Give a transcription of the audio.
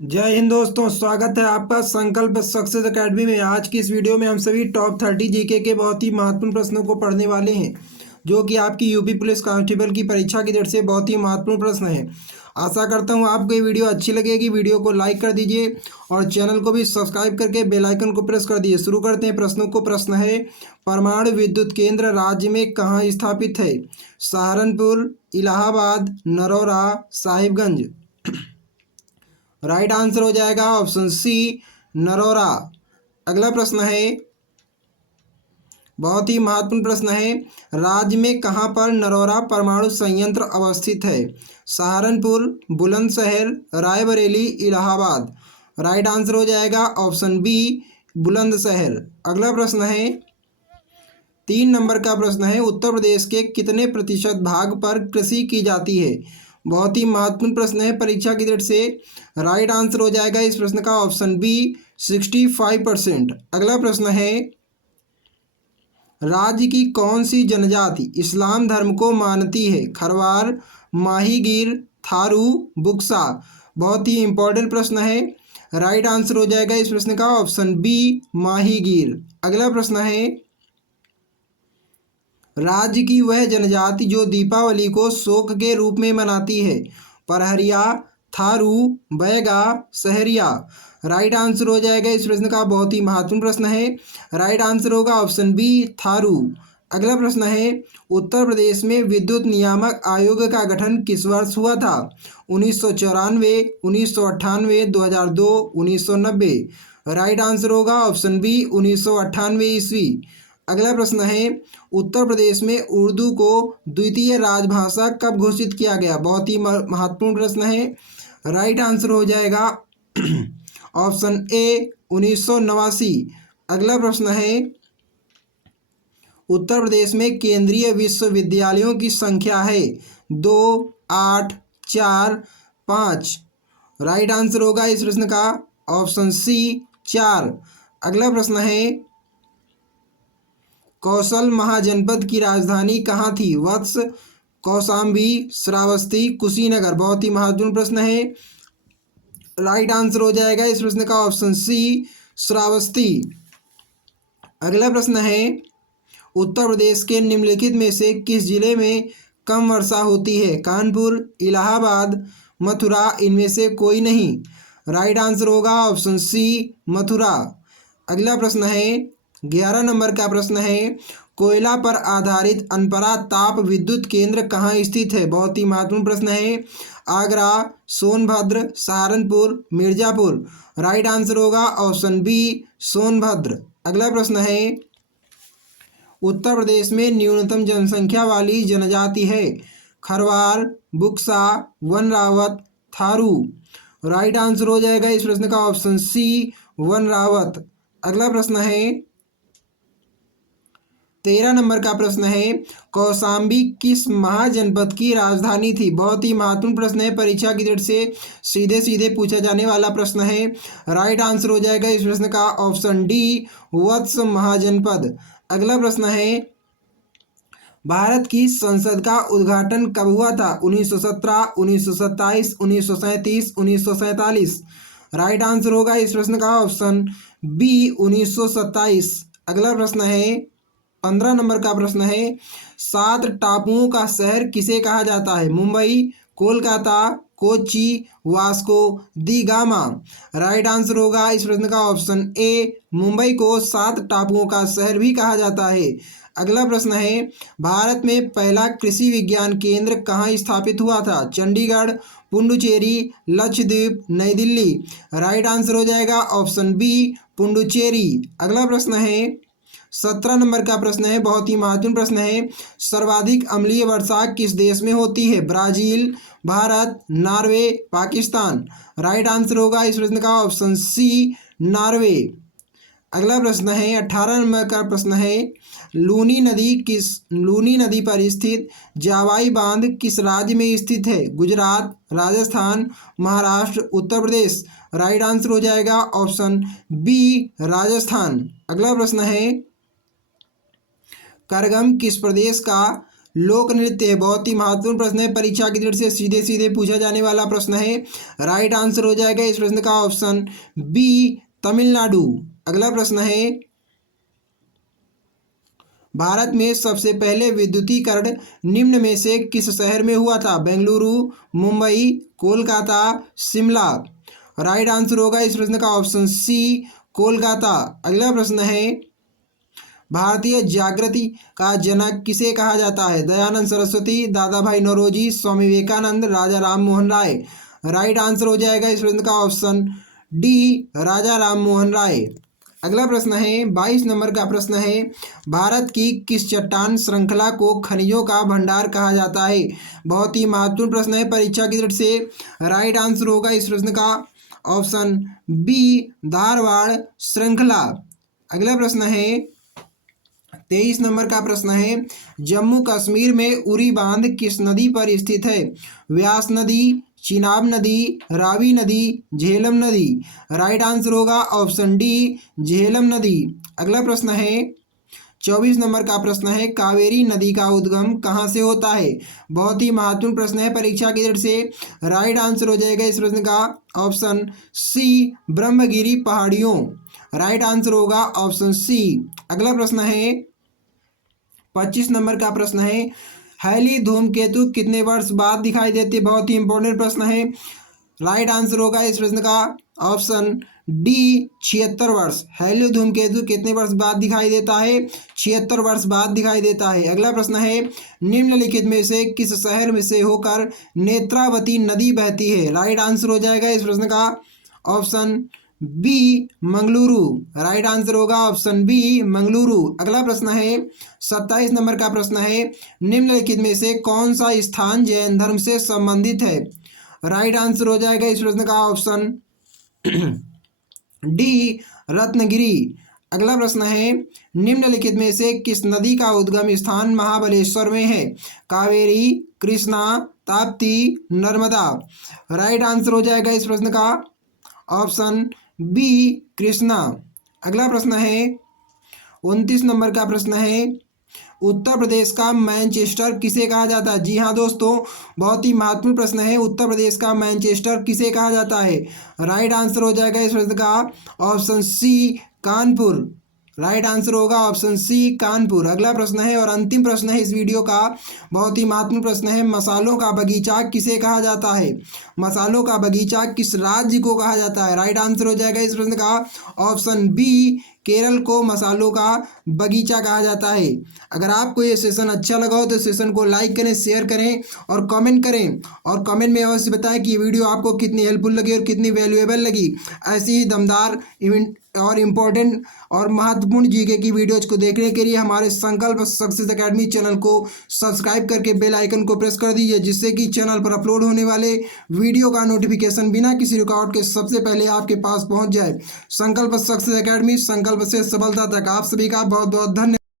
जय हिंद दोस्तों, स्वागत है आपका संकल्प सक्सेस एकेडमी में। आज की इस वीडियो में हम सभी टॉप 30 जीके के बहुत ही महत्वपूर्ण प्रश्नों को पढ़ने वाले हैं, जो कि आपकी यूपी पुलिस कांस्टेबल की परीक्षा की दृष्टि से बहुत ही महत्वपूर्ण प्रश्न है। आशा करता हूं आपको ये वीडियो अच्छी लगेगी। वीडियो को लाइक कर दीजिए और चैनल को भी सब्सक्राइब करके बेल आइकन को प्रेस कर दीजिए। शुरू करते हैं प्रश्नों को। प्रश्न है, परमाणु विद्युत केंद्र राज्य में कहाँ स्थापित है? सहारनपुर, इलाहाबाद, नरौरा, साहिबगंज। राइट आंसर हो जाएगा ऑप्शन सी, नरौरा। अगला प्रश्न है, बहुत ही महत्वपूर्ण प्रश्न है, राज्य में कहाँ पर नरौरा परमाणु संयंत्र अवस्थित है? सहारनपुर, बुलंदशहर, रायबरेली, इलाहाबाद। राइट आंसर हो जाएगा ऑप्शन बी, बुलंदशहर। अगला प्रश्न है, 3 नंबर का प्रश्न है, उत्तर प्रदेश के कितने प्रतिशत भाग पर कृषि की जाती है? बहुत ही महत्वपूर्ण प्रश्न है परीक्षा की दृष्टि से। राइट आंसर हो जाएगा इस प्रश्न का ऑप्शन बी, 65%। अगला प्रश्न है, राज्य की कौन सी जनजाति इस्लाम धर्म को मानती है? खरवार, माहीगीर, थारू, बुक्सा। बहुत ही इंपॉर्टेंट प्रश्न है। राइट आंसर हो जाएगा इस प्रश्न का ऑप्शन बी, माहीगीर। अगला प्रश्न है, राज्य की वह जनजाति जो दीपावली को शोक के रूप में मनाती है? परहरिया, थारू, बैगा, सहरिया। राइट आंसर हो जाएगा इस प्रश्न का, बहुत ही महत्वपूर्ण प्रश्न है। राइट आंसर होगा ऑप्शन बी, थारू। अगला प्रश्न है, उत्तर प्रदेश में विद्युत नियामक आयोग का गठन किस वर्ष हुआ था? 1994, 1998, 2002, 1990। राइट आंसर होगा ऑप्शन बी, 1998 ईस्वी। अगला प्रश्न है, उत्तर प्रदेश में उर्दू को द्वितीय राजभाषा कब घोषित किया गया? बहुत ही महत्वपूर्ण प्रश्न है। राइट आंसर हो जाएगा ऑप्शन ए, 1989। अगला प्रश्न है, उत्तर प्रदेश में केंद्रीय विश्वविद्यालयों की संख्या है? 2, 8, 4, 5। राइट आंसर होगा इस प्रश्न का ऑप्शन सी, 4। अगला प्रश्न है, कौशल महाजनपद की राजधानी कहाँ थी? वत्स, कौशाम्बी, श्रावस्ती, कुशीनगर। बहुत ही महत्वपूर्ण प्रश्न है। राइट आंसर हो जाएगा इस प्रश्न का ऑप्शन सी, श्रावस्ती। अगला प्रश्न है, उत्तर प्रदेश के निम्नलिखित में से किस जिले में कम वर्षा होती है? कानपुर, इलाहाबाद, मथुरा। इनमें से कोई नहीं। राइट आंसर होगा ऑप्शन सी, मथुरा। अगला प्रश्न है, 11 नंबर का प्रश्न है, कोयला पर आधारित अनपरा ताप विद्युत केंद्र कहाँ स्थित है? बहुत ही महत्वपूर्ण प्रश्न है। आगरा, सोनभद्र, सहारनपुर, मिर्जापुर। राइट आंसर होगा ऑप्शन बी, सोनभद्र। अगला प्रश्न है, उत्तर प्रदेश में न्यूनतम जनसंख्या वाली जनजाति है? खरवार, बुक्सा, वन रावत, थारू। राइट आंसर हो जाएगा इस प्रश्न का ऑप्शन सी, वन रावत। अगला प्रश्न है, 13 नंबर का प्रश्न है, कौशाम्बी किस महाजनपद की राजधानी थी? बहुत ही महत्वपूर्ण प्रश्न है परीक्षा की दृष्टि से, सीधे सीधे पूछा जाने वाला प्रश्न है। राइट आंसर हो जाएगा इस प्रश्न का ऑप्शन डी, वत्स महाजनपद। अगला प्रश्न है, भारत की संसद का उद्घाटन कब हुआ था? 1917, 1927, 1937, 1947। राइट आंसर होगा इस प्रश्न का ऑप्शन बी, 1927। अगला प्रश्न है, 15 नंबर का प्रश्न है, 7 टापुओं का शहर किसे कहा जाता है? मुंबई, कोलकाता, कोच्चि, वास्को दी गामा। राइट आंसर होगा इस प्रश्न का ऑप्शन ए, मुंबई को 7 टापुओं का शहर भी कहा जाता है। अगला प्रश्न है, भारत में पहला कृषि विज्ञान केंद्र कहाँ स्थापित हुआ था? चंडीगढ़, पुडुचेरी, लक्षद्वीप, नई दिल्ली। राइट आंसर हो जाएगा ऑप्शन बी, पुडुचेरी। अगला प्रश्न है, 17 नंबर का प्रश्न है, बहुत ही महत्वपूर्ण प्रश्न है, सर्वाधिक अम्लीय वर्षा किस देश में होती है? Brazil, Bharat, Norway, Pakistan. Right answer होगा इस प्रश्न का ऑप्शन सी, नॉर्वे। अगला प्रश्न है, 18 नंबर का प्रश्न है, लूनी नदी पर स्थित जावाई बांध किस राज्य में स्थित है? गुजरात, राजस्थान, महाराष्ट्र, उत्तर प्रदेश। राइट आंसर हो जाएगा ऑप्शन बी, राजस्थान। अगला प्रश्न है, करगम किस प्रदेश का लोक नृत्य है? बहुत ही महत्वपूर्ण प्रश्न है, परीक्षा की दृष्टि से सीधे सीधे पूछा जाने वाला प्रश्न है। राइट आंसर हो जाएगा इस प्रश्न का ऑप्शन बी तमिलनाडु। अगला प्रश्न है, भारत में सबसे पहले विद्युतीकरण निम्न में से किस शहर में हुआ था? बेंगलुरु, मुंबई, कोलकाता, शिमला। राइट आंसर होगा इस प्रश्न का ऑप्शन सी कोलकाता। अगला प्रश्न है, भारतीय जागृति का जनक किसे कहा जाता है? दयानंद सरस्वती, दादा भाई नौरोजी, स्वामी विवेकानंद, राजा राम मोहन राय। राइट आंसर हो जाएगा इस प्रश्न का ऑप्शन डी राजा राम मोहन राय। अगला प्रश्न है 22 नंबर का प्रश्न है, भारत की किस चट्टान श्रृंखला को खनिजों का भंडार कहा जाता है? बहुत ही महत्वपूर्ण प्रश्न है, परीक्षा की दृष्टि से राइट आंसर होगा इस प्रश्न का ऑप्शन बी धारवाड़ श्रृंखला। अगला प्रश्न है 23 नंबर का प्रश्न है, जम्मू कश्मीर में उरी बांध किस नदी पर स्थित है? व्यास नदी, चिनाब नदी, रावी नदी, झेलम नदी। राइट आंसर होगा ऑप्शन डी झेलम नदी। अगला प्रश्न है 24 नंबर का प्रश्न है, कावेरी नदी का उद्गम कहाँ से होता है? बहुत ही महत्वपूर्ण प्रश्न है, परीक्षा की दृष्टि से राइट आंसर हो जाएगा इस प्रश्न का ऑप्शन सी ब्रह्मगिरी पहाड़ियों। राइट आंसर होगा ऑप्शन सी। अगला प्रश्न है 25 नंबर का प्रश्न है, हैली धूमकेतु कितने वर्ष बाद दिखाई देते? बहुत ही इंपॉर्टेंट प्रश्न है, राइट आंसर होगा इस प्रश्न का ऑप्शन डी 76 वर्ष। हैली धूमकेतु कितने वर्ष बाद दिखाई देता है? 76 वर्ष बाद दिखाई देता है। अगला प्रश्न है, निम्नलिखित में से किस शहर में से होकर नेत्रावती नदी बहती है? राइट आंसर हो जाएगा इस प्रश्न का option B Mangaluru. Right answer होगा ऑप्शन बी मंगलुरु। अगला प्रश्न है 27 नंबर का प्रश्न है, निम्नलिखित में से कौन सा स्थान जैन धर्म से संबंधित है? राइट आंसर हो जाएगा इस प्रश्न का ऑप्शन डी रत्नगिरी। अगला प्रश्न है, निम्नलिखित में से किस नदी का उद्गम स्थान महाबलेश्वर में है? कावेरी, कृष्णा, ताप्ती, नर्मदा। राइट आंसर हो जाएगा इस प्रश्न का ऑप्शन बी कृष्णा। अगला प्रश्न है 29 नंबर का प्रश्न है, उत्तर प्रदेश का मैनचेस्टर किसे कहा जाता है? जी हाँ दोस्तों, बहुत ही महत्वपूर्ण प्रश्न है, उत्तर प्रदेश का मैनचेस्टर किसे कहा जाता है? राइट आंसर हो जाएगा इस प्रश्न का option C Kanpur. Right answer होगा ऑप्शन सी कानपुर। अगला प्रश्न है और अंतिम प्रश्न है इस वीडियो का, बहुत ही महत्वपूर्ण प्रश्न है, मसालों का बगीचा किसे कहा जाता है? मसालों का बगीचा किस राज्य को कहा जाता है? राइट आंसर हो जाएगा इस प्रश्न का ऑप्शन बी केरल को मसालों का बगीचा कहा जाता है। अगर आपको ये सेशन अच्छा लगा हो तो सेशन को लाइक करें, शेयर करें और कमेंट करें, और कमेंट में अवश्य बताएं कि ये वीडियो आपको कितनी हेल्पफुल लगी और कितनी वैल्यूएबल लगी। ऐसी ही दमदार इवेंट और इम्पोर्टेंट और महत्वपूर्ण जीके की वीडियोज को देखने के लिए हमारे संकल्प सक्सेस एकेडमी चैनल को सब्सक्राइब करके बेल आइकन को प्रेस कर दीजिए, जिससे कि चैनल पर अपलोड होने वाले वीडियो का नोटिफिकेशन बिना किसी रुकावट के सबसे पहले आपके पास पहुंच जाए। संकल्प सक्सेस एकेडमी, संकल्प से सफलता तक। आप सभी का बहुत बहुत धन्यवाद।